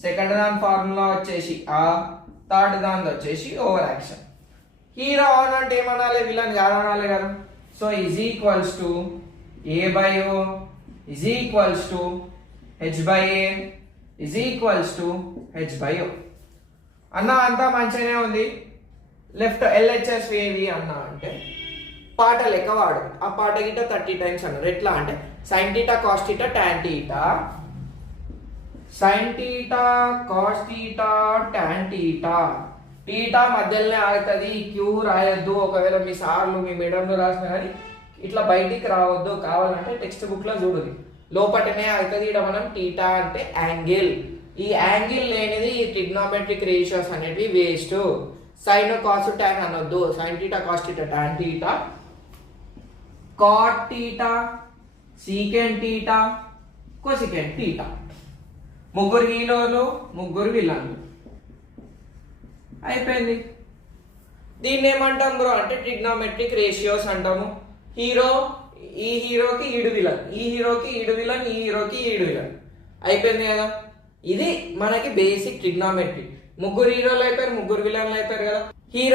Second దాని formula వచ్చేసి ఆ, థర్డ్ దాని వచ్చేసి ఓవర్ యాక్షన్. హీరో ఆన్ అంటే ఏమనాలి, విలన్ కాదనాలి కదా. So is equals to A by O is equals to H by A is equals to H by O. అన్న అంతా మంచిగానే ఉంది. లెఫ్ట్ ఎల్హెచ్ఎస్ ఏవి అన్న అంటే పాట లెక్క వాడు. ఆ పాట గిట్ట 30 టైమ్స్ అన్నారు. ఎట్లా అంటే sign theta cos theta tan theta, sign theta cos theta tan theta. Theta మధ్యలోనే ఆగుతుంది, క్యూ రాయొద్దు. ఒకవేళ మీ సార్లు మీ మేడంలు రాసిన కానీ ఇట్లా బయటికి రావద్దు. కావాలంటే టెక్స్ట్ బుక్ లో చూడుది, లోపటనే అవుతుంది. ఇక్కడ మనం టీటా అంటే యాంగిల్. ఈ యాంగిల్ లేనిది ఈ ట్రిగ్నోమెట్రిక్ రేషియోస్ అనేవి వేస్ట్. సైన్ కాస్ టాన్ అనొద్దు. Sine theta cos theta tan theta, cot theta, secant theta, cosecant theta. ముగ్గురు హీరోలు, ముగ్గురు విలన్లు. అయిపోయింది. దీన్ని ఏమంటాం బ్రో అంటే ట్రిగ్నోమెట్రిక్ రేషియోస్ అంటాము. హీరో, ఈ హీరోకి ఈడు విలన్, ఈ హీరోకి ఈడు విలన్, ఈ హీరోకి ఈడు విలన్. అయిపోయింది కదా. ఇది మనకి బేసిక్ ట్రిగ్నోమెట్రీ. ముగ్గురు హీరోలు అయిపోయారు, ముగ్గురు విలన్లు అయిపోయారు కదా. హీరో